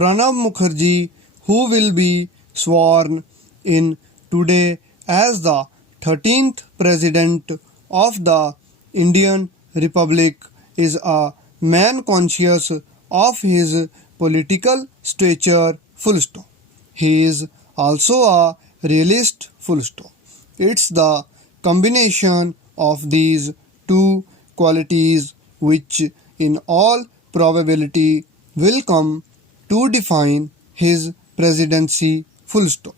Pranab Mukherjee, who will be sworn in today as the 13th President of the Indian Republic, is a man conscious of his political stature, full stop. He is also a realist, full stop. It's the combination of these two qualities which in all probability will come to define his presidency, full stop.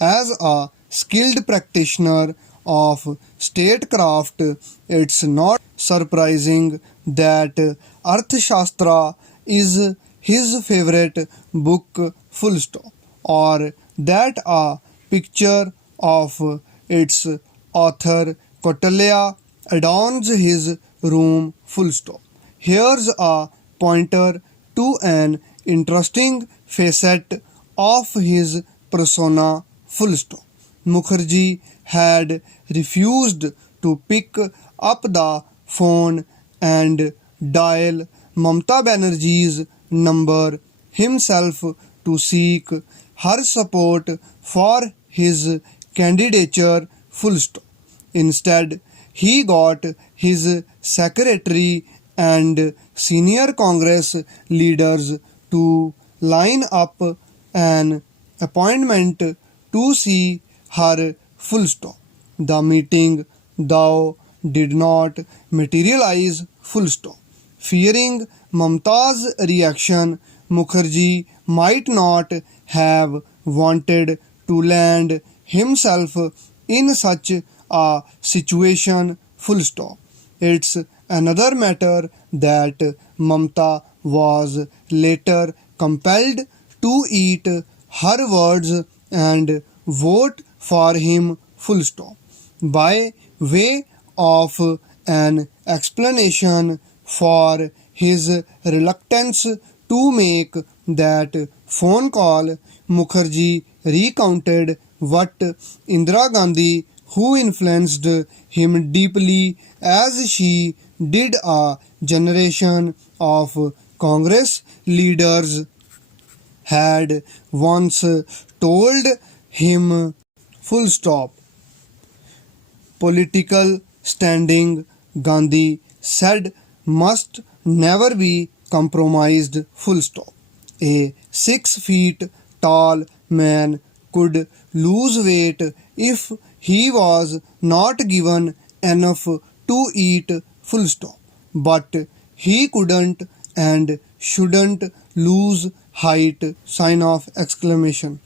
As a skilled practitioner of statecraft, it's not surprising that Arthashastra is his favorite book, full stop, or that a picture of its author Kautilya adorns his room, full stop. Here's a pointer to an interesting facet of his persona, full stop. Mukherjee had refused to pick up the phone and dial Mamata Banerjee's number himself to seek her support for his candidature, full stop. Instead, he got his secretary and senior Congress leaders to line up an appointment to see her, full stop. The meeting, though, did not materialize, full stop. Fearing Mamata's reaction, Mukherjee might not have wanted to land himself in such a situation, full stop. It's another matter that Mamata was later compelled to eat her words and vote for him, full stop. By way of an explanation for his reluctance to make that phone call, Mukherjee recounted what Indira Gandhi, who influenced him deeply as she did a generation of Congress leaders, had once told him, full stop. Political standing, Gandhi said, must never be compromised, full stop. A 6 feet tall man could lose weight if he was not given enough to eat, full stop. But he couldn't and shouldn't lose height, sign of exclamation.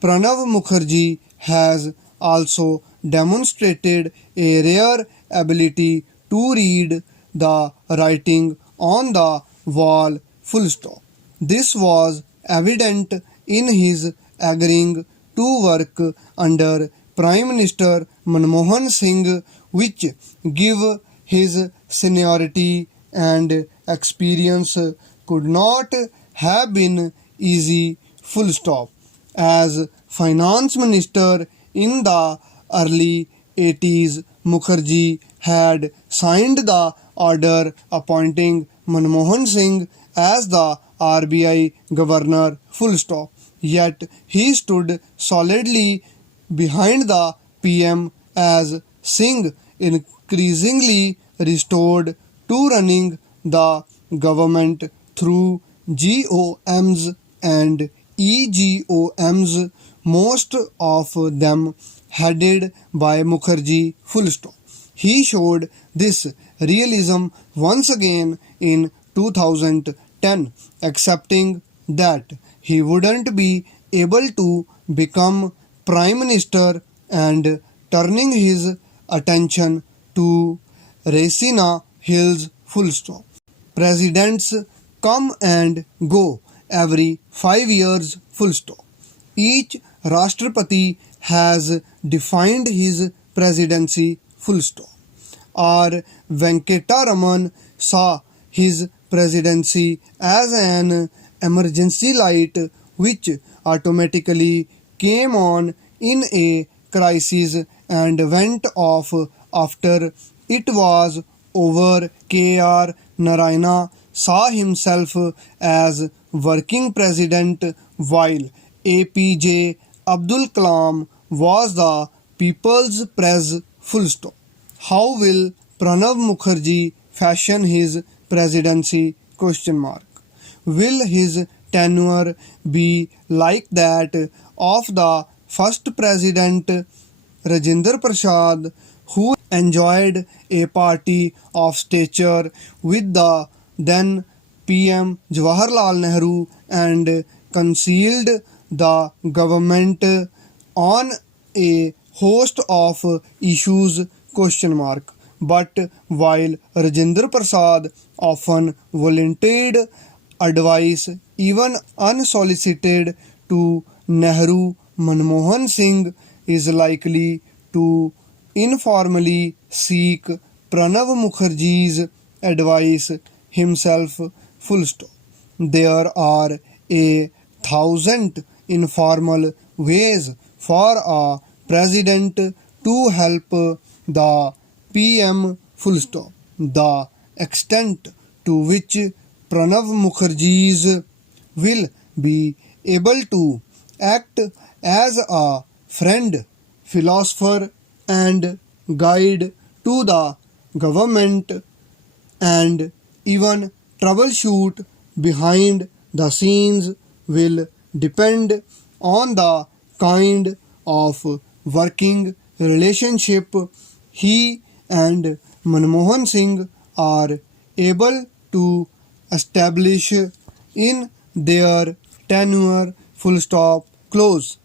Pranab Mukherjee has also demonstrated a rare ability to read the writing on the wall, full stop. This was evident in his agreeing to work under Prime Minister Manmohan Singh, which, give his seniority and experience, could not have been easy, full stop. As finance minister in the early 80s, Mukherjee had signed the order appointing Manmohan Singh as the RBI governor, full stop. Yet he stood solidly behind the PM as Singh increasingly restored to running the government through GOMs and EGOMs, most of them headed by Mukherjee, full stop. He showed this realism once again in 2010, accepting that he wouldn't be able to become Prime Minister and turning his attention to Raisina Hills, full stop. Presidents come and go every 5 years, full stop. Each Rashtrapati has defined his presidency, full stop. R. Venkataraman saw his presidency as an emergency light which automatically came on in a crisis and went off after it was over. K.R. Narayana saw himself as working president while APJ Abdul Kalam was the people's prez full stop. How will Pranav Mukherjee fashion his presidency question mark? Will his tenure be like that of the first president Rajinder Prasad, who enjoyed a party of stature with the then PM Jawaharlal Nehru and concealed the government on a host of issues question mark? But while Rajinder Prasad often volunteered advice even unsolicited to Nehru, Manmohan Singh is likely to informally seek Pranav Mukherjee's advice himself. Full stop. There are 1,000 informal ways for a president to help the PM. Full stop. The extent to which Pranav Mukherjee will be able to act as a friend, philosopher, and guide to the government and even troubleshoot behind the scenes will depend on the kind of working relationship he and Manmohan Singh are able to establish in their tenure. Full stop. Close.